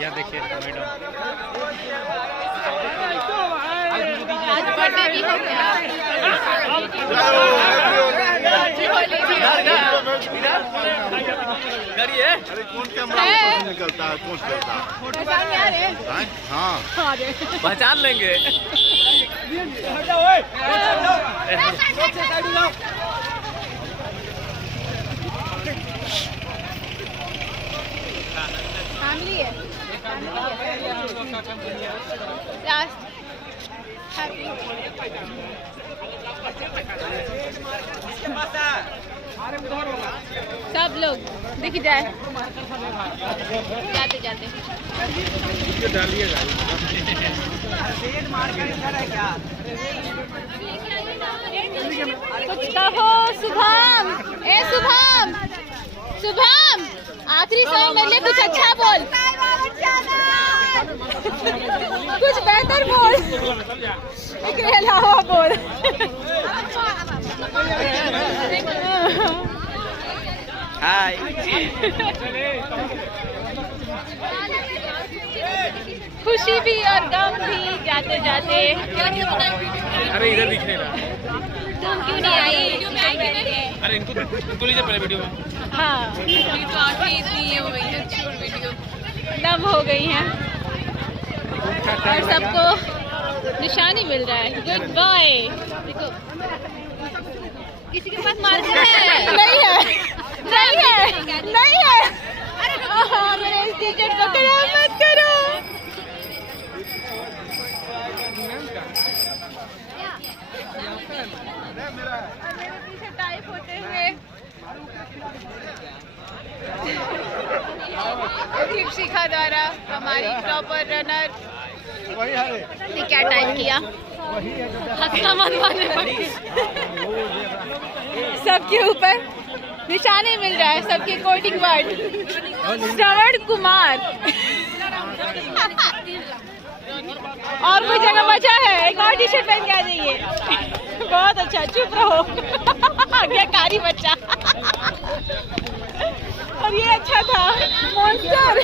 यह देखिए मैडम, आज बर्थडे भी हो गया। अरे कौन कैमरा निकलता है, कौन करता है? हाँ पहचान लेंगे। फैमिली है। Last happy. सब लोग दिख जाए जाते जाते। डालिएगा कुछ कहो शुभम। ए शुभम, शुभम आखिरी समय मेरे लिए कुछ अच्छा बोल, कुछ बेहतर बोल, एक अलावा बोल। हाय। खुशी भी और गम भी जाते जाते। अरे इधर दिख नहीं रहा। तुम क्यों नहीं आई? अरे इनको लीजिए पहले वीडियो में। हाँ तो आंखें इतनी ये हो गई है वीडियो। दम हो गई हैं और सबको निशानी मिल रहा है। Good bye. देखो किसी के पास मार्कर है? नहीं है, नहीं है, नहीं है। मेरे इस टी-शर्ट को खराब मत करो। मेरे पीछे टाइप होते हुए दीपशिखा द्वारा हमारी टॉपर रनर ने क्या टाइप किया, सबके ऊपर निशाने मिल रहा है, सबके कोडिंग वर्ड। श्रवण कुमार। और कोई जगह बचा है? एक और टी शर्ट पहन के आ जाइए। बहुत अच्छा, चुप रहो। आज्ञाकारी बच्चा। और ये अच्छा था, मॉन्स्टर।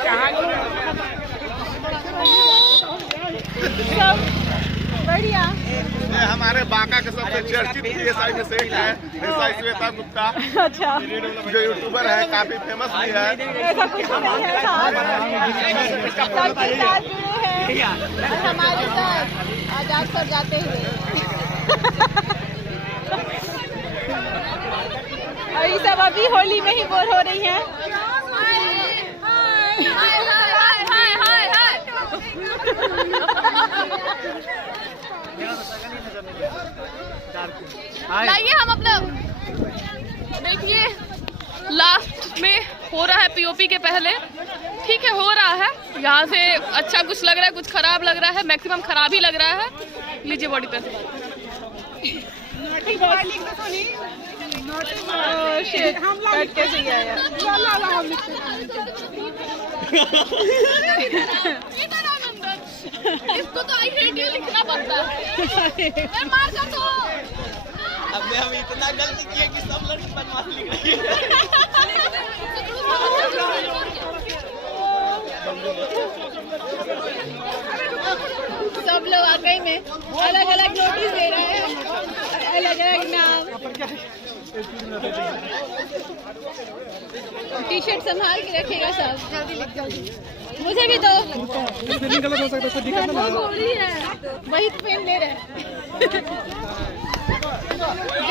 सब बढ़िया। ये हमारे बांका के सबसे चर्चित PSI में से एक है, by-Si.Sweta गुप्ता। अच्छा, जो यूट्यूबर है, काफी फेमस भी है। ऐसा कुछ नहीं है साहब। सबके साथ जुड़े हैं और हमारे साथ आजाद सर जाते हुए। और ये सब अभी होली में ही बोर हो रही हैं। लाइए हम अपना देखिए लास्ट में हो रहा है पीओपी के पहले। ठीक है, हो रहा है। यहाँ से अच्छा कुछ लग रहा है, कुछ खराब लग रहा है, मैक्सिमम खराब ही लग रहा है। लीजिए बॉडी पे। इसको तो आई हेट यू लिखना पड़ता है। मार कर दो। अब हम इतना गलती किए कि सब लड़की बदमाश लिख रही है। सब लोग वाकई में अलग अलग नोटिस दे रहे हैं, अलग अलग नाम। टी शर्ट संभाल के रखेगा सब। मुझे भी दो। वही पेन ले रहे।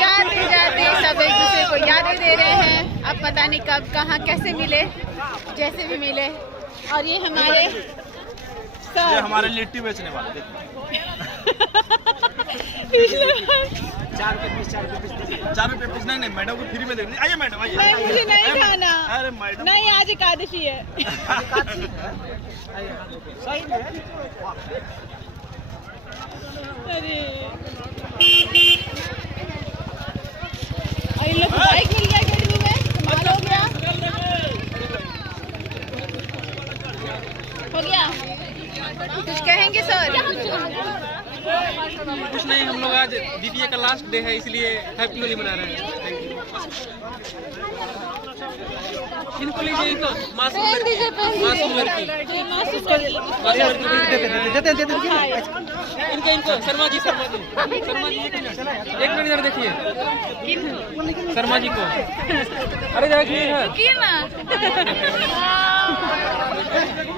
जाते जाते सब एक दूसरे को यादें दे रहे हैं। अब पता नहीं कब कहाँ कैसे मिले, जैसे भी मिले। और ये हमारे ये हमारे लिट्टी बेचने वाले देखो। 4 रुपए पीस नहीं मैडम को फ्री में दे। आइए मैडम आइए। नहीं, मुझे नहीं खाना। अरे मैडम नहीं, आज एकादशी है। अरे इन लोग को बाइक मिल गया अकेडमी में, कमाल हो गया। हो गया। कुछ कहेंगे सर? कुछ नहीं, हम लोग आज बीपीए का लास्ट डे है इसलिए हैप्पी होली मना रहे हैं। Thank you. इनको लीजिए, इनको मासूम लड़की, मासूम लड़की, इनको शर्मा जी, शर्मा जी, एक मिनट इधर देखिए, शर्मा जी को, अरे देखिए ना